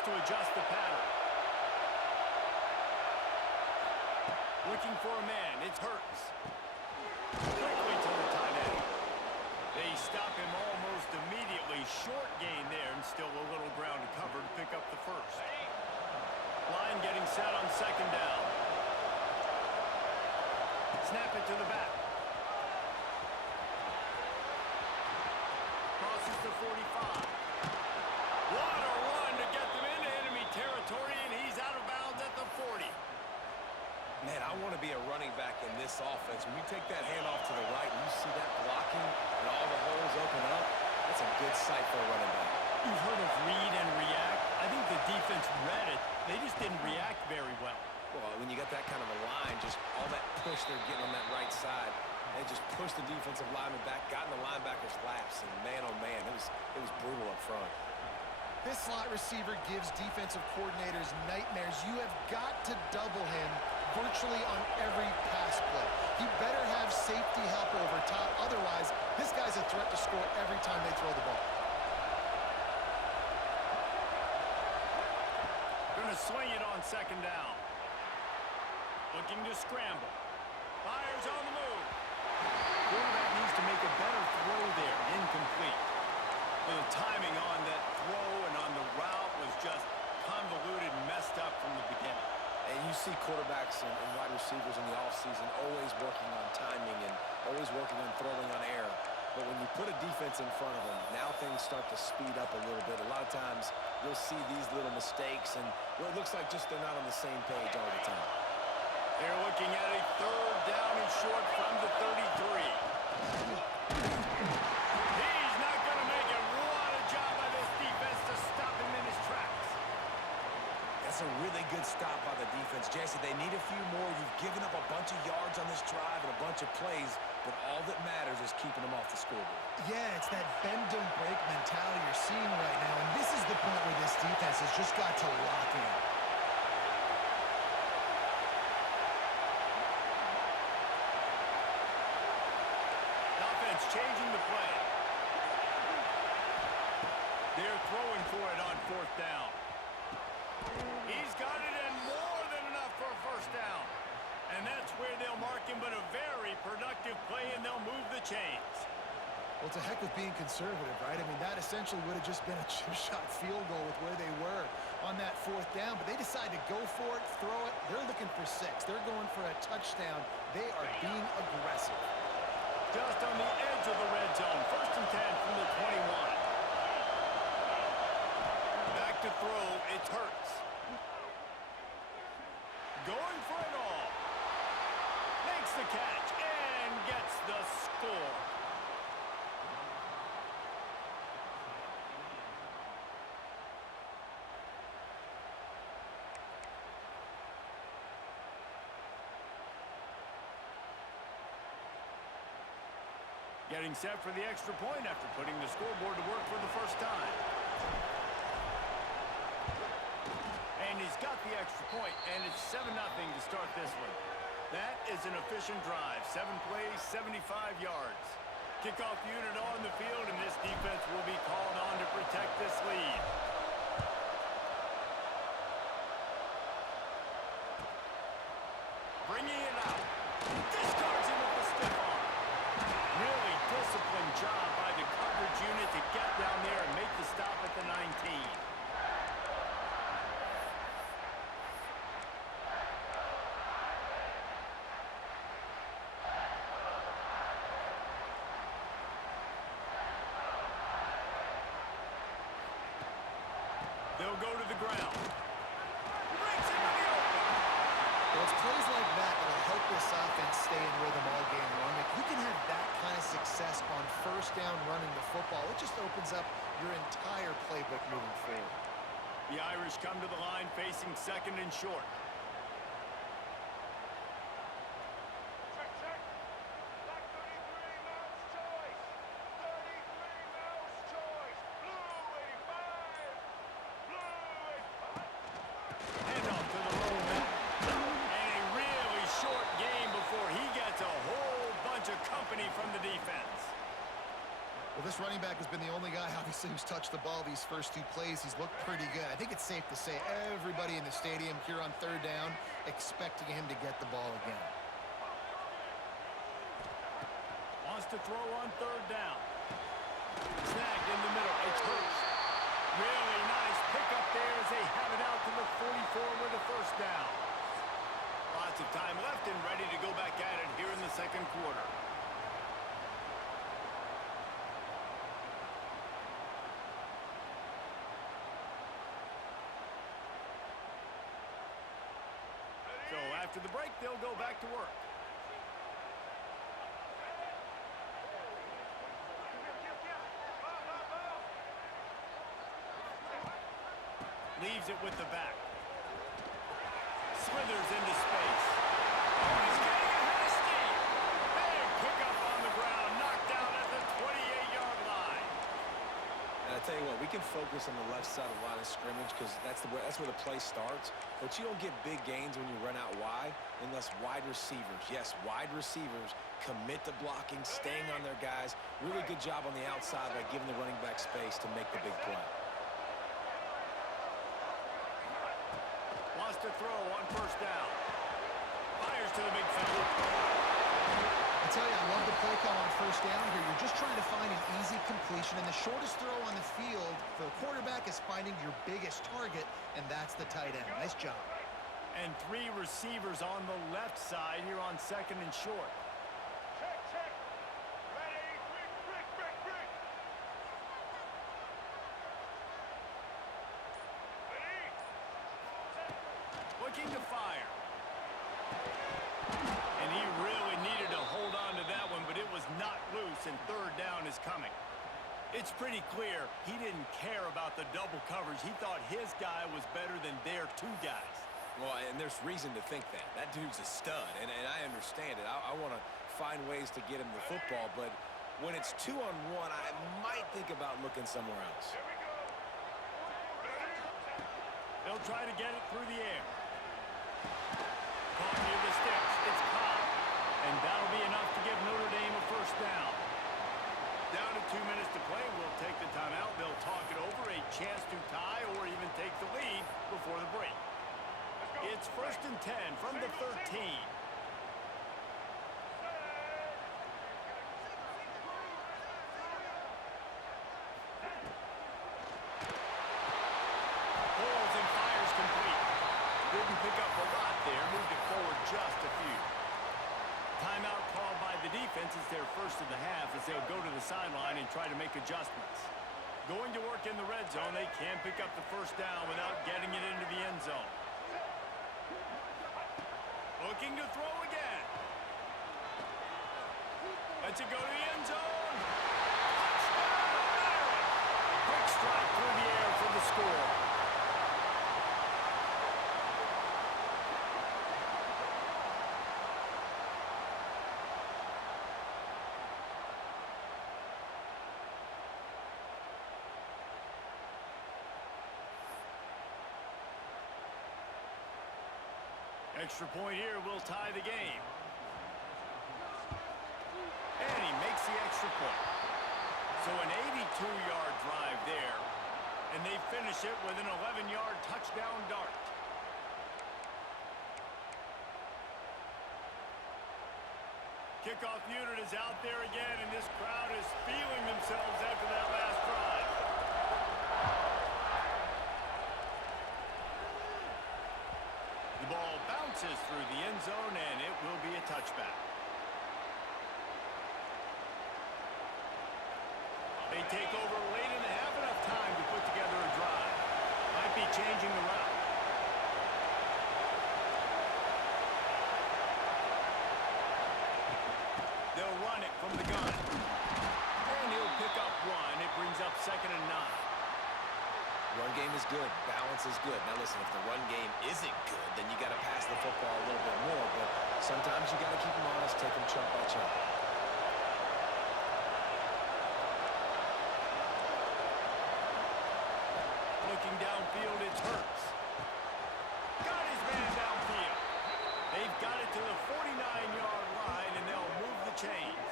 has to adjust the pattern. Looking for a man. It's Hurts. Quickly to the tight end. They stop him almost immediately. Short gain there and still a little ground to cover to pick up the first. Line getting set on second down. Snap it to the back. Crosses the 45. What a run to get them into enemy territory, and he's out of bounds at the 40. Man, I want to be a running back in this offense. When you take that handoff to the right and you see that blocking and all the holes open up, that's a good sight for a running back. You've heard of read and react. I think the defense read it. They just didn't react very well. Well, when you got that kind of a line, just all that push they're getting on that right side, they just pushed the defensive lineman back, got in the linebacker's laps, and man, oh man, it was brutal up front. This slot receiver gives defensive coordinators nightmares. You have got to double him virtually on every pass play. He better have safety help over top. Otherwise, this guy's a threat to score every time they throw the ball. Going to swing it on second down. Looking to scramble. Fires on the move. Quarterback needs to make a better throw there. Incomplete. The timing on that throw and on the route was just convoluted and messed up from the beginning. And you see quarterbacks and wide receivers in the offseason always working on timing and always working on throwing on air. But when you put a defense in front of them, now things start to speed up a little bit. A lot of times you'll see these little mistakes and well, it looks like just they're not on the same page all the time. They're looking at a third down and short from the 33. He's not going to make it. What a job by this defense to stop him in his tracks. That's a really good stop by the defense. Jesse, they need a few more. You've given up a bunch of yards on this drive and a bunch of plays, but all that matters is keeping them off the scoreboard. Yeah, it's that bend don't break mentality you're seeing right now, and this is the point where this defense has just got to lock in. Offense changing the play. They're throwing for it on fourth down. He's got it and more than enough for a first down. And that's where they'll mark him, but a very productive play, and they'll move the chains. Well, it's a heck with being conservative, right? I mean, that essentially would have just been a chip shot field goal with where they were on that fourth down, but they decide to go for it, throw it. They're looking for 6. They're going for a touchdown. They are being aggressive. Just on the edge of the red zone. First and 10 from the 21. Back to throw. It's Hurts. Going for it all. Makes the catch and gets the score. Getting set for the extra point after putting the scoreboard to work for the first time. And he's got the extra point, and it's 7-0 to start this one. That is an efficient drive. 7 plays, 75 yards. Kickoff unit on the field, and this defense will be called on to protect this lead. Bringing it out. Discards him with the stiff arm. Really disciplined job by the coverage unit to get down there and make the stop at the 19. They'll go to the ground. Breaks it to the open. Well, it's plays like that that'll help this offense stay in rhythm all game long. If you can have that kind of success on first down running the football, it just opens up your entire playbook moving forward. The Irish come to the line facing second and short. Well, this running back has been the only guy, obviously, who's touched the ball these first two plays. He's looked pretty good. I think it's safe to say everybody in the stadium here on third down expecting him to get the ball again. Wants to throw on third down. Snagged in the middle. It's Hurst. Really nice pickup there as they have it out to the 44 with a first down. Lots of time left and ready to go back at it here in the second quarter. So after the break, they'll go back to work. Leaves it with the back. Slithers into space. Oh, he's getting ahead of steam. Big pickup on the ground. Knocked out at the 28-yard line. And I tell you what, we can focus on the left side of the line of scrimmage because that's where the play starts. But you don't get big gains when you run out wide unless wide receivers, yes, wide receivers, commit to blocking, staying on their guys. Really good job on the outside by giving the running back space to make the big play. Wants to throw on first down. Fires to the big fella. I tell you, I love the play call on first down here. You're just trying to find an easy completion, and the shortest throw on the field for a quarterback is finding your biggest target, and that's the tight end. Nice job. And three receivers on the left side here on second and short. Check. Ready. Break. Ready. Looking to fire. And he really needed to hold on to that one, but it was not loose, and third down is coming. It's pretty clear he didn't care about the double coverage. He thought his guy was better than their two guys. Well, and there's reason to think that. That dude's a stud, and I understand it. I want to find ways to get him the football, but when it's 2-on-1, I might think about looking somewhere else. They'll try to get it through the air. Caught near the sticks. It's caught. And that'll be enough to give Notre Dame a first down. Down to 2 minutes to play. We'll take the timeout. They'll talk it over. A chance to tie or even take the lead before the break. It's 1st and 10 from the 13. Pulls and fires complete. Didn't pick up a lot there. Moved it forward just a few. Timeout called by the defense is their first of the half as they'll go to the sideline and try to make adjustments. Going to work in the red zone. They can't pick up the first down without getting it into the end zone. Looking to throw again. Lets it go to the end zone. Touchdown! Quick strike through the air for the score. Extra point here will tie the game. And he makes the extra point. So an 82-yard drive there. And they finish it with an 11-yard touchdown dart. Kickoff unit is out there again, and this crowd is feeling themselves after that last drive. The ball bounces through the end zone, and it will be a touchback. They take over late in the half, enough time to put together a drive. Might be changing the route. They'll run it from the gun. And he'll pick up one. It brings up 2nd and 9. Run game is good. Balance is good. Now, listen, if the run game isn't good, then you got to pass the football a little bit more. But sometimes you got to keep them honest, take them chunk by chunk. Looking downfield, it's Hurts. Got his man downfield. They've got it to the 49-yard line, and they'll move the chains.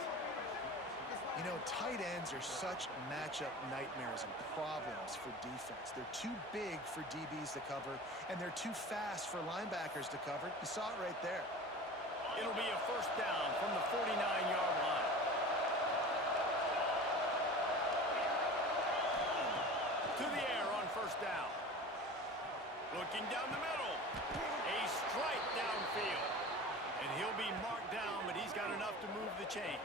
You know, know, tight ends are such matchup nightmares and problems for defense. They're too big for DBs to cover, and they're too fast for linebackers to cover. You saw it right there. It'll be a first down from the 49-yard line. To the air on first down. Looking down the middle. A strike downfield. And he'll be marked down, but he's got enough to move the chains.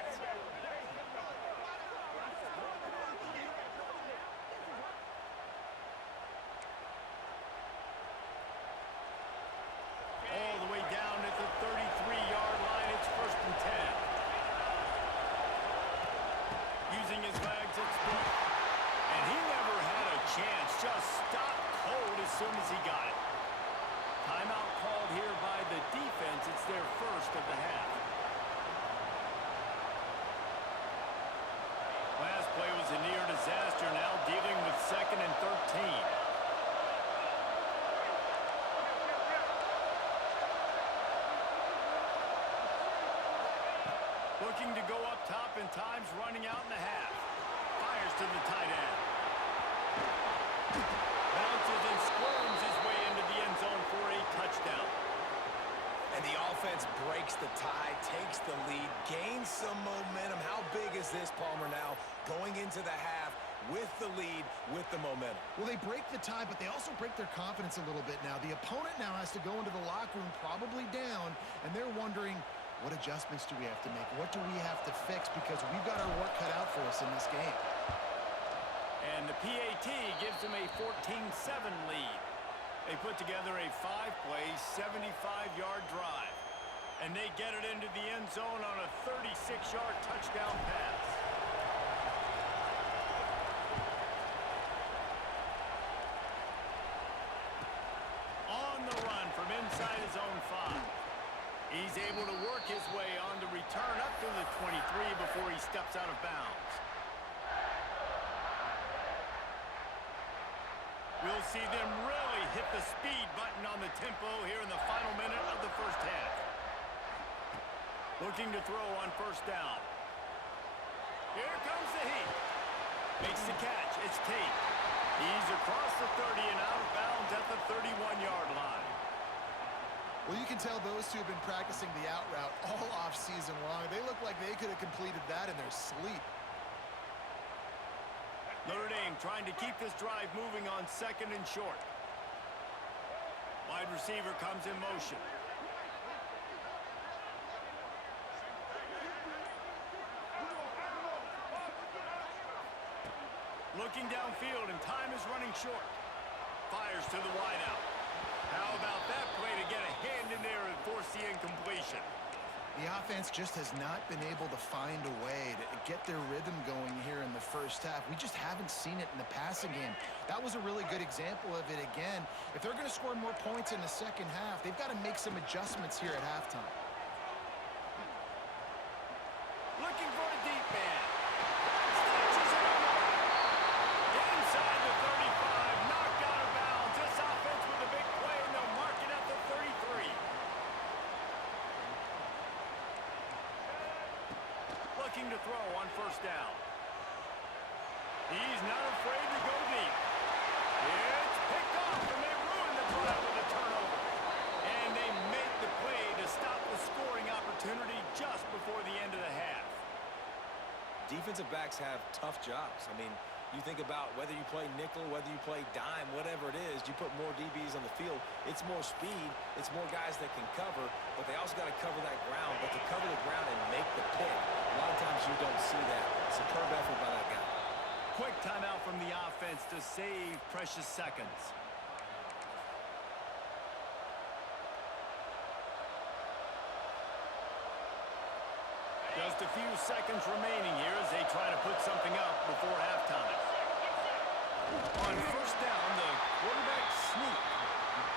All the way down at the 33-yard line. It's first and 10. Using his legs at split. And he never had a chance. Just stopped cold as soon as he got it. Timeout called here by the defense. It's their first of the half. Last play was a near disaster. Now dealing with second and 13. Looking to go up top, and time's running out in the half. Fires to the tight end. Bounces and squirms his way into the end zone for a touchdown. And the offense breaks the tie, takes the lead, gains some momentum. How big is this, Palmer, now going into the half with the lead, with the momentum? Well, they break the tie, but they also break their confidence a little bit now. The opponent now has to go into the locker room probably down, and they're wondering, what adjustments do we have to make? What do we have to fix? Because we've got our work cut out for us in this game. And the PAT gives them a 14-7 lead. They put together a 5-play, 75-yard drive. And they get it into the end zone on a 36-yard touchdown pass. On the run from inside his own 5. He's able to work his way on the return up to the 23 before he steps out of bounds. We'll see them really hit the speed button on the tempo here in the final minute of the first half. Looking to throw on first down. Here comes the heat. Makes the catch. It's Tate. He's across the 30 and out of bounds at the 31-yard line. Well, you can tell those two have been practicing the out route all off-season long. They look like they could have completed that in their sleep. Notre Dame trying to keep this drive moving on second and short. Wide receiver comes in motion. Looking downfield, and time is running short. Fires to the wideout. How about that play to get a hand in there and force the incompletion? The offense just has not been able to find a way to get their rhythm going here in the first half. We just haven't seen it in the passing game. That was a really good example of it again. If they're going to score more points in the second half, they've got to make some adjustments here at halftime. Looking for a deep man. Snatches it over. Inside the 35, knocked out of bounds. This offense with a big play, and they'll mark it at the 33. Looking to throw on first down. He's not afraid to go deep. It's picked off, and they ruin the drive with a turnover. And they make the play to stop the scoring opportunity just before the end of the half. Defensive backs have tough jobs. I mean, you think about whether you play nickel, whether you play dime, whatever it is, you put more DBs on the field. It's more speed. It's more guys that can cover, but they also got to cover that ground. But to cover the ground and make the pick, a lot of times you don't see that. Superb effort by that guy. Quick timeout from the offense to save precious seconds. Just a few seconds remaining here as they try to put something up before halftime. On first down, the quarterback sneak.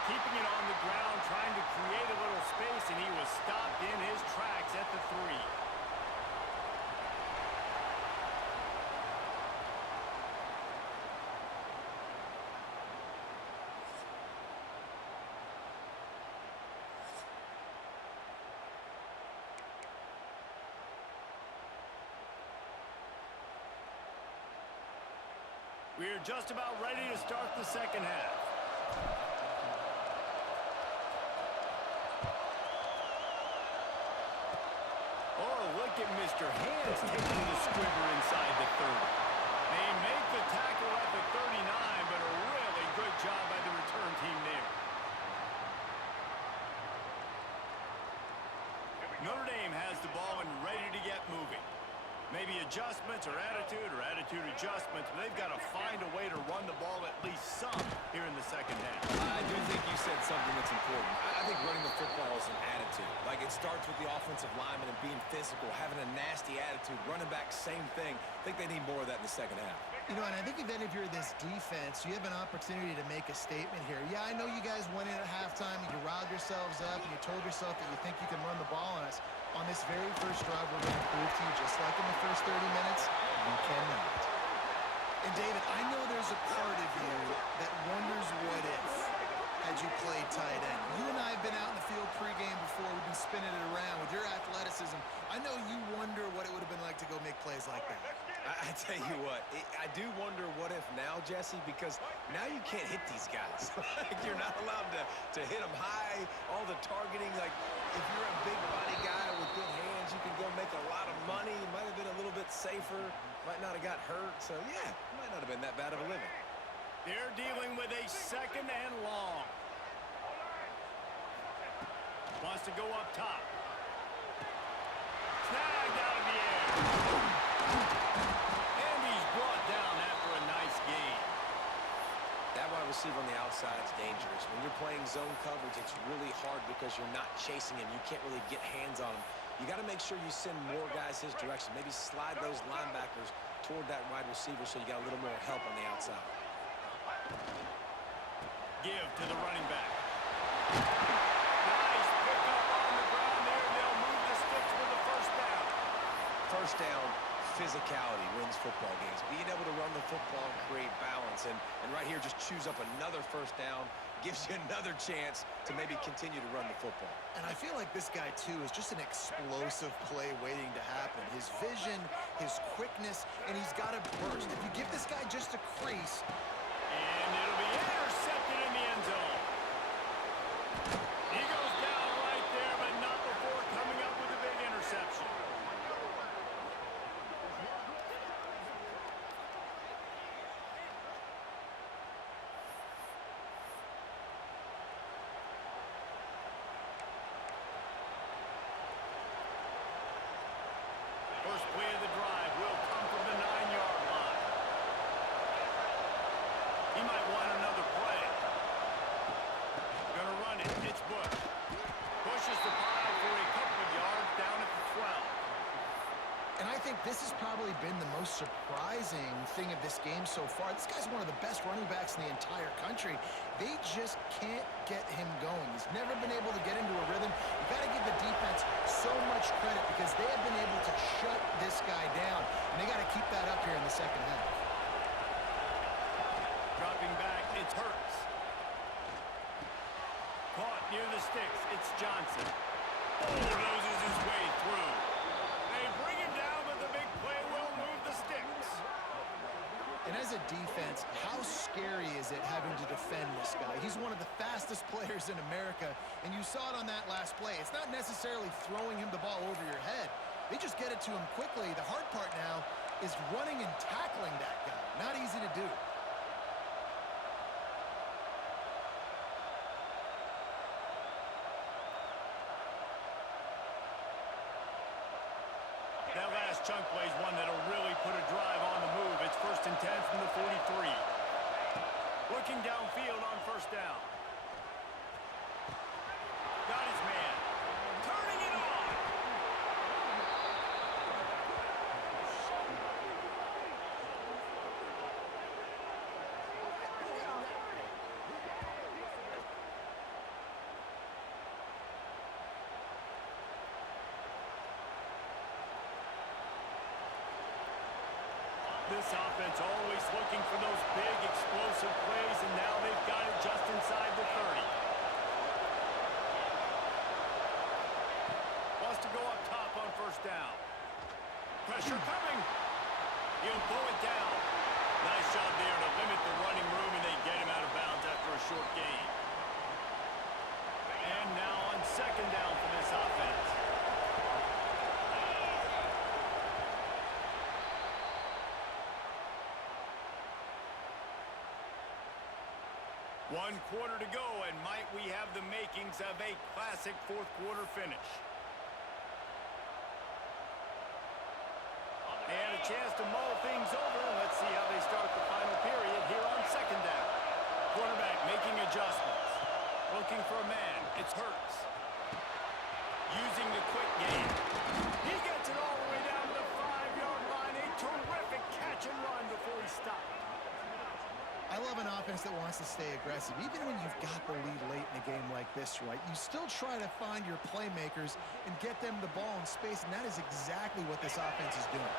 Keeping it on the ground, trying to create a little space, and he was stopped in his tracks at the 3. We're just about ready to start the second half. Oh, look at Mr. Hands taking the squibber inside the 30. They make the tackle at the 39, but a really good job by the return team there. Notre Dame has the ball and ready to get moving. Maybe adjustments or attitude adjustments, but they've got to find a way to run the ball at least some here in the second half. I do think you said something that's important. I think running the football is an attitude. Like, it starts with the offensive lineman and being physical, having a nasty attitude. Running back, same thing. I think they need more of that in the second half. You know, and I think even if you're this defense, you have an opportunity to make a statement here. Yeah, I know you guys went in at halftime and you riled yourselves up and you told yourself that you think you can run the ball on us. On this very first drive, we're going to prove to you, just like in the first 30 minutes, you cannot. And David, I know there's a part of you that wonders what if had you played tight end. You and I have been out in the field pregame before. We've been spinning it around with your athleticism. I know you wonder what it would have been like to go make plays like that. I tell you what, I do wonder what if now, Jesse, because now you can't hit these guys. Like, you're not allowed to hit them high, all the targeting. Like, if you're a big body guy with good hands, you can go make a lot of money. You might have been a little bit safer, might not have got hurt. So, yeah, it might not have been that bad of a living. They're dealing with a second and long. Wants to go up top. Snagged out of the air. And he's brought down after a nice gain. That wide receiver on the outside is dangerous. When you're playing zone coverage, it's really hard because you're not chasing him. You can't really get hands on him. You got to make sure you send more guys his direction. Maybe slide those linebackers toward that wide receiver so you got a little more help on the outside. Give to the running back. Nice pickup on the ground there. They'll move the sticks with the first down. First down, physicality wins football games. Being able to run the football and create balance. And right here, just choose up another first down. Gives you another chance to maybe continue to run the football. And I feel like this guy, too, is just an explosive play waiting to happen. His vision, his quickness, and he's got to burst. If you give this guy just a crease... And it'll be intercepted in the end zone. He goes down right there, but not before coming up with a big interception. First play of the drive will come from the 9-yard line. He might want another play. Gonna run it. It's Bush. Pushes the pile for a couple of yards down at the 12. And I think this has probably been the most surprising thing of this game so far. This guy's one of the best running backs in the entire country. They just can't get him going. He's never been able to get into a rhythm. You got to give the defense so much credit because they have been able to shut this guy down. And they got to keep that up here in the second half. Dropping back, it's Hurts. Caught near the sticks, it's Johnson. Bulldozes his way through. They bring him down, but the big play will move the sticks. And as a defense, how scary is it having to defend this guy? He's one of the fastest players in America, and you saw it on that last play. It's not necessarily throwing him the ball over your head. They just get it to him quickly. The hard part now is running and tackling that guy. Not easy to do. That last chunk play is one that'll really put a drive on the move. It's 1st and 10 from the 43. Looking downfield on first down. Got his man. Turning it on. This offense always looking for those big, explosive plays, and now they've got it just inside the 30. Wants to go up top on first down. Pressure coming. He'll pull it down. Nice job there to limit the running room, and they get him out of bounds after a short gain. And now on second down for this offense. One quarter to go, and might we have the makings of a classic fourth quarter finish. And a chance to mull things over. Let's see how they start the final period here on second down. Quarterback making adjustments. Looking for a man. It's Hurts. Using the quick game. He gets it all the way down to the 5-yard line. A terrific catch and run before he stopped. I love an offense that wants to stay aggressive. Even when you've got the lead late in a game like this, right, you still try to find your playmakers and get them the ball in space, and that is exactly what this offense is doing.